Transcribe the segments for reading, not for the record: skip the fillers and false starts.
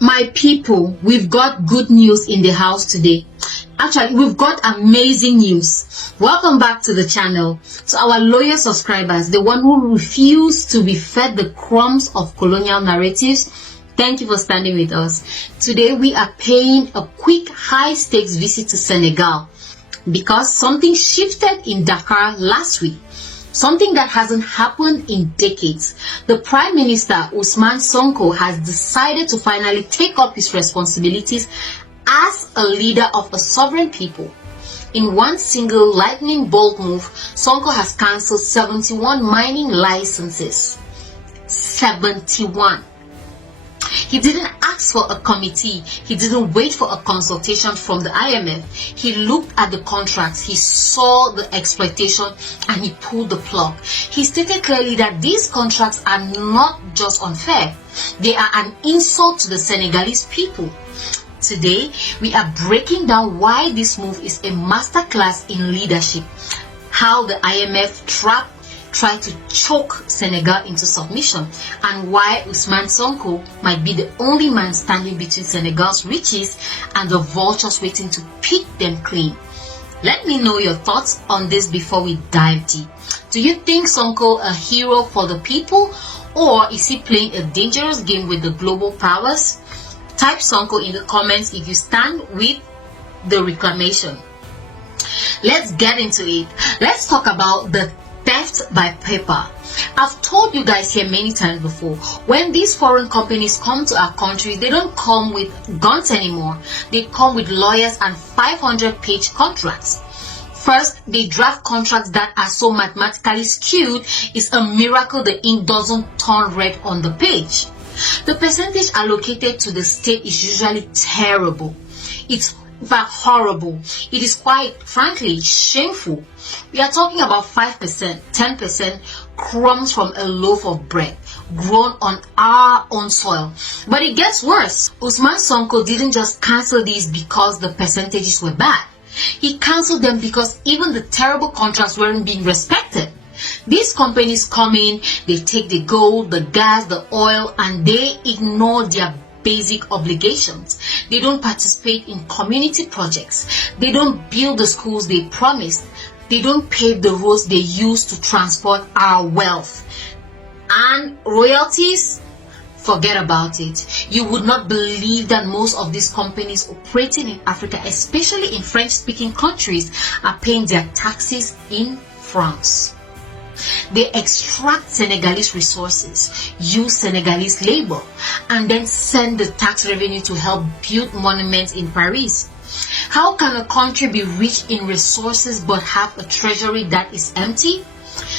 My people, we've got good news in the house today. Actually, we've got amazing news. Welcome back to the channel. To our loyal subscribers, the one who refuse to be fed the crumbs of colonial narratives, thank you for standing with us. Today, we are paying a quick high-stakes visit to Senegal because something shifted in Dakar last week. Something that hasn't happened in decades. The Prime Minister, Ousmane Sonko, has decided to finally take up his responsibilities as a leader of a sovereign people. In one single lightning bolt move, Sonko has cancelled 71 mining licenses. 71. He didn't ask for a committee. He didn't wait for a consultation from the IMF. He looked at the contracts. He saw the exploitation and he pulled the plug. He stated clearly that these contracts are not just unfair. They are an insult to the Senegalese people. Today, we are breaking down why this move is a masterclass in leadership, how the IMF tried to choke Senegal into submission, and why Ousmane Sonko might be the only man standing between Senegal's riches and the vultures waiting to pick them clean. Let me know your thoughts on this before we dive deep. Do you think Sonko a hero for the people, or is he playing a dangerous game with the global powers? Type Sonko in the comments if you stand with the reclamation. Let's get into it. Let's talk about the theft by paper. I've told you guys here many times before, when these foreign companies come to our country, they don't come with guns anymore. They come with lawyers and 500-page contracts. First, they draft contracts that are so mathematically skewed, it's a miracle the ink doesn't turn red on the page. The percentage allocated to the state is usually terrible. It's horrible. It is quite frankly shameful. We are talking about 5%, 10% crumbs from a loaf of bread grown on our own soil. But it gets worse. Ousmane Sonko didn't just cancel these because the percentages were bad. He cancelled them because even the terrible contracts weren't being respected. These companies come in, they take the gold, the gas, the oil, and they ignore their basic obligations. They don't participate in community projects. They don't build the schools they promised. They don't pave the roads they use to transport our wealth. And royalties? Forget about it. You would not believe that most of these companies operating in Africa, especially in French-speaking countries, are paying their taxes in France. They extract Senegalese resources, use Senegalese labor, and then send the tax revenue to help build monuments in Paris. How can a country be rich in resources but have a treasury that is empty?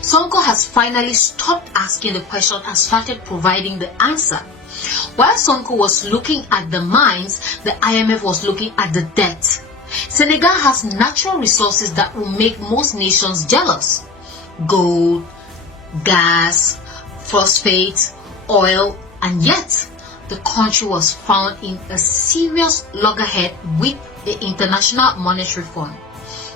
Sonko has finally stopped asking the question and started providing the answer. While Sonko was looking at the mines, the IMF was looking at the debt. Senegal has natural resources that will make most nations jealous. Gold, gas, phosphate, oil, and yet the country was found in a serious loggerhead with the International Monetary Fund.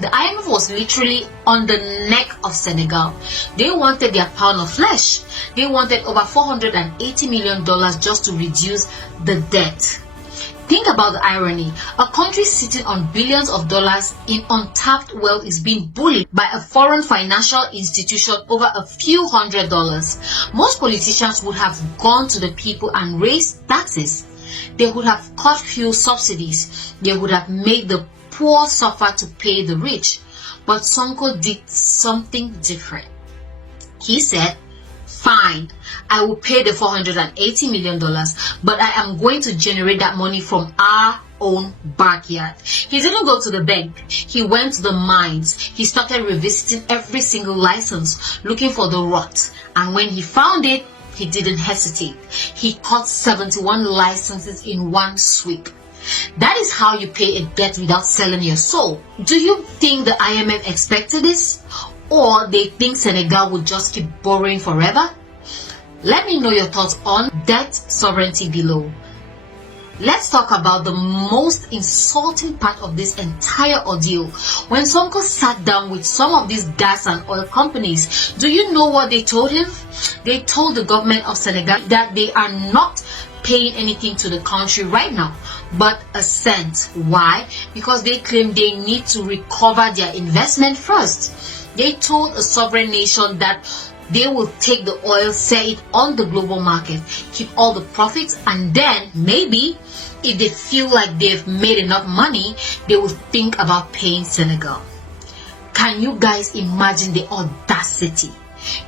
The IMF was literally on the neck of Senegal. They wanted their pound of flesh. They wanted over $480 million just to reduce the debt. Think about the irony. A country sitting on billions of dollars in untapped wealth is being bullied by a foreign financial institution over a few $100s. Most politicians would have gone to the people and raised taxes. They would have cut fuel subsidies. They would have made the poor suffer to pay the rich. But Sonko did something different. He said, fine, I will pay the $480 million, but I am going to generate that money from our own backyard. He didn't go to the bank. He went to the mines. He started revisiting every single license, looking for the rot. And when he found it, he didn't hesitate. He cut 71 licenses in one sweep. That is how you pay a debt without selling your soul. Do you think the IMF expected this? Or they think Senegal would just keep borrowing forever? Let me know your thoughts on debt sovereignty below. Let's talk about the most insulting part of this entire ordeal. When Sonko sat down with some of these gas and oil companies, do you know what they told him? They told the government of Senegal that they are not paying anything to the country right now but a cent. Why? Because they claim they need to recover their investment first. They told a sovereign nation that they will take the oil, sell it on the global market, keep all the profits, and then maybe if they feel like they've made enough money, they will think about paying Senegal. Can you guys imagine the audacity?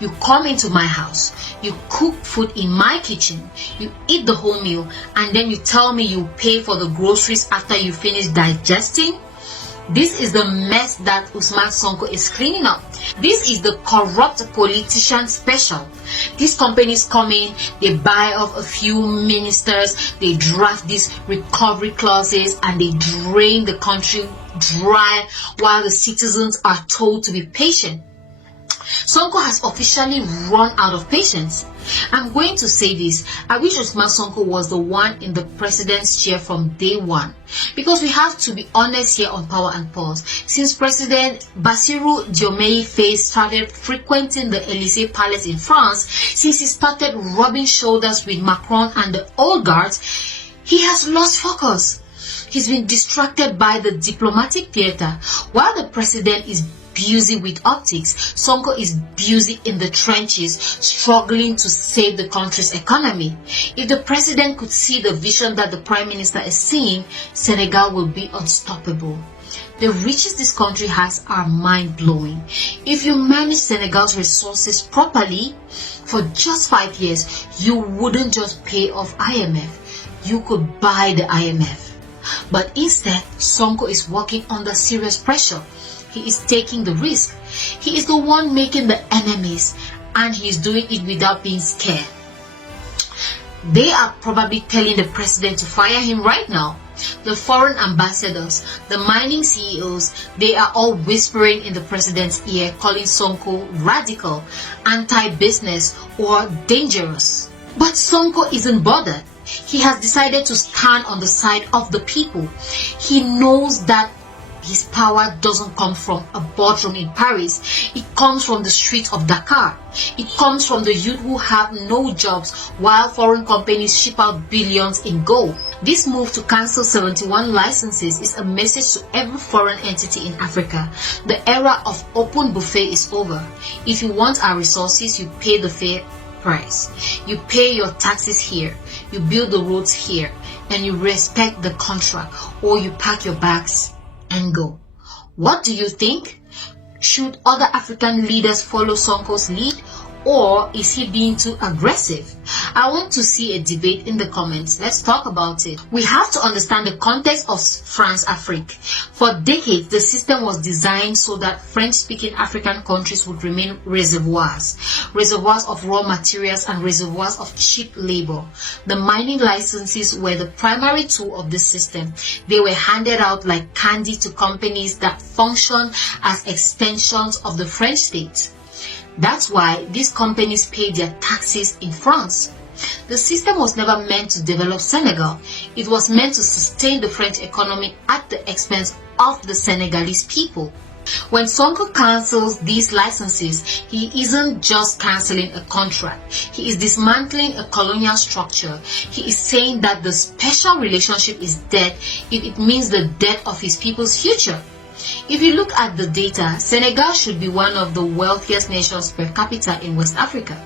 You come into my house, you cook food in my kitchen, you eat the whole meal, and then you tell me you pay for the groceries after you finish digesting? This is the mess that Ousmane Sonko is cleaning up. This is the corrupt politician special. These companies come in, they buy off a few ministers, they draft these recovery clauses, and they drain the country dry while the citizens are told to be patient. Sonko has officially run out of patience. I'm going to say this. I wish Ousmane Sonko was the one in the president's chair from day one. Because we have to be honest here on Power and Pulse. Since President Bassirou Diomaye Faye started frequenting the Elysee Palace in France, since he started rubbing shoulders with Macron and the old guards, he has lost focus. He's been distracted by the diplomatic theater. While the president is busy with optics, Sonko is busy in the trenches, struggling to save the country's economy. If the president could see the vision that the prime minister is seeing, Senegal will be unstoppable. The riches this country has are mind-blowing. If you manage Senegal's resources properly, for just 5 years, you wouldn't just pay off IMF. You could buy the IMF. But instead, Sonko is working under serious pressure. He is taking the risk. He is the one making the enemies, and he is doing it without being scared. They are probably telling the president to fire him right now. The foreign ambassadors, the mining CEOs, they are all whispering in the president's ear, calling Sonko radical, anti-business, or dangerous. But Sonko isn't bothered. He has decided to stand on the side of the people. He knows that his power doesn't come from a boardroom in Paris. It comes from the streets of Dakar. It comes from the youth who have no jobs while foreign companies ship out billions in gold. This move to cancel 71 licenses is a message to every foreign entity in Africa. The era of open buffet is over. If you want our resources, you pay the fair price. You pay your taxes here. You build the roads here. And you respect the contract, or you pack your bags and go. What do you think? Should other African leaders follow Sonko's lead, or is he being too aggressive? I want to see a debate in the comments. Let's talk about it. We have to understand the context of Francafrique. For decades, the system was designed so that French-speaking African countries would remain reservoirs of raw materials and reservoirs of cheap labor. The mining licenses were the primary tool of this system. They were handed out like candy to companies that function as extensions of the French state. That's why these companies pay their taxes in France. The system was never meant to develop Senegal. It was meant to sustain the French economy at the expense of the Senegalese people. When Sonko cancels these licenses, he isn't just cancelling a contract. He is dismantling a colonial structure. He is saying that the special relationship is dead if it means the death of his people's future. If you look at the data, Senegal should be one of the wealthiest nations per capita in West Africa.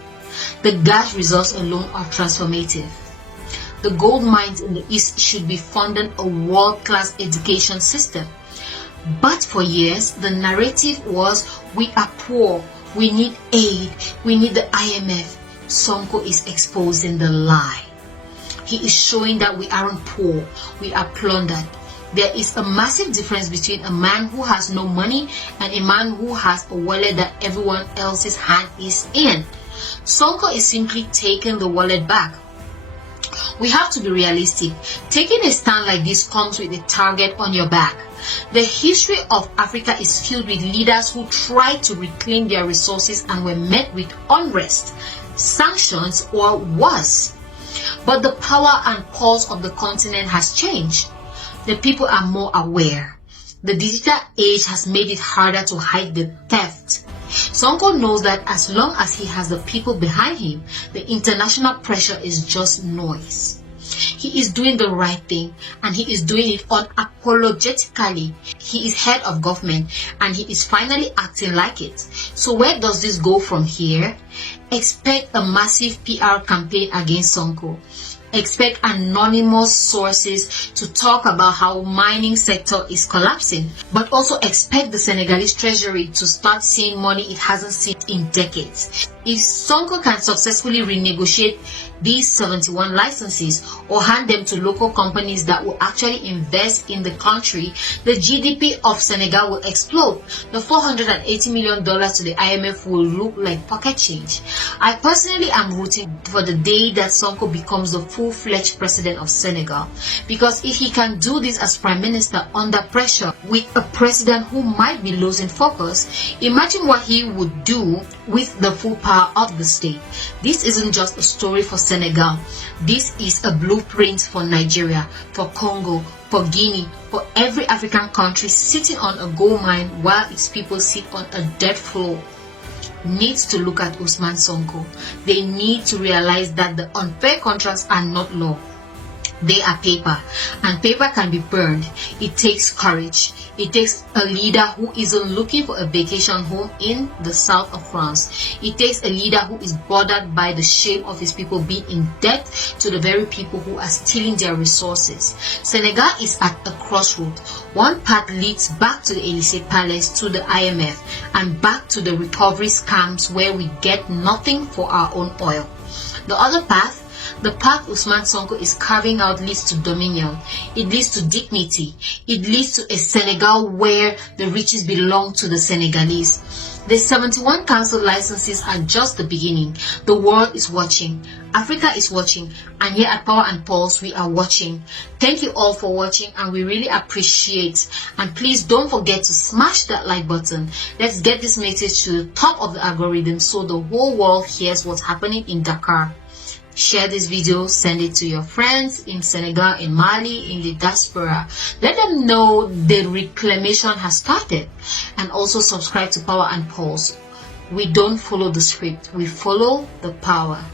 The gas resource alone are transformative. The gold mines in the east should be funding a world-class education system. But for years, the narrative was, we are poor, we need aid, we need the IMF. Sonko is exposing the lie. He is showing that we aren't poor, we are plundered. There is a massive difference between a man who has no money and a man who has a wallet that everyone else's hand is in. Sonko is simply taking the wallet back. We have to be realistic. Taking a stand like this comes with a target on your back. The history of Africa is filled with leaders who tried to reclaim their resources and were met with unrest, sanctions, or worse. But the power and pulse of the continent has changed. The people are more aware. The digital age has made it harder to hide the theft. Sonko knows that as long as he has the people behind him, the international pressure is just noise. He is doing the right thing, and he is doing it unapologetically. He is head of government, and he is finally acting like it. So where does this go from here? Expect a massive PR campaign against Sonko. Expect anonymous sources to talk about how mining sector is collapsing, but also expect the Senegalese treasury to start seeing money it hasn't seen in decades. If Sonko can successfully renegotiate these 71 licenses or hand them to local companies that will actually invest in the country, the GDP of Senegal will explode. The $480 million to the IMF will look like pocket change. I personally am rooting for the day that Sonko becomes the full-fledged president of Senegal, because if he can do this as prime minister under pressure with a president who might be losing focus, imagine what he would do with the full power of the state. This isn't just a story for Senegal. This is a blueprint for Nigeria, for Congo, for Guinea, for every African country sitting on a gold mine while its people sit on a dead floor. Needs to look at Ousmane Sonko. They need to realize that the unfair contracts are not law. They are paper, and paper can be burned. It takes courage. It takes a leader who isn't looking for a vacation home in the south of France. It takes a leader who is bothered by the shame of his people being in debt to the very people who are stealing their resources. Senegal is at a crossroad. One path leads back to the Elysee Palace, to the IMF, and back to the recovery scams where we get nothing for our own oil. The other path, the path Ousmane Sonko is carving out, leads to dominion. It leads to dignity. It leads to a Senegal where the riches belong to the Senegalese. The 71 council licenses are just the beginning. The world is watching. Africa is watching. And here at Power and Pulse, we are watching. Thank you all for watching, and we really appreciate. And please don't forget to smash that like button. Let's get this message to the top of the algorithm so the whole world hears what's happening in Dakar. Share this video, send it to your friends in Senegal, in Mali, in the diaspora. Let them know the reclamation has started. And also subscribe to Power and Pulse. We don't follow the script, we follow the power.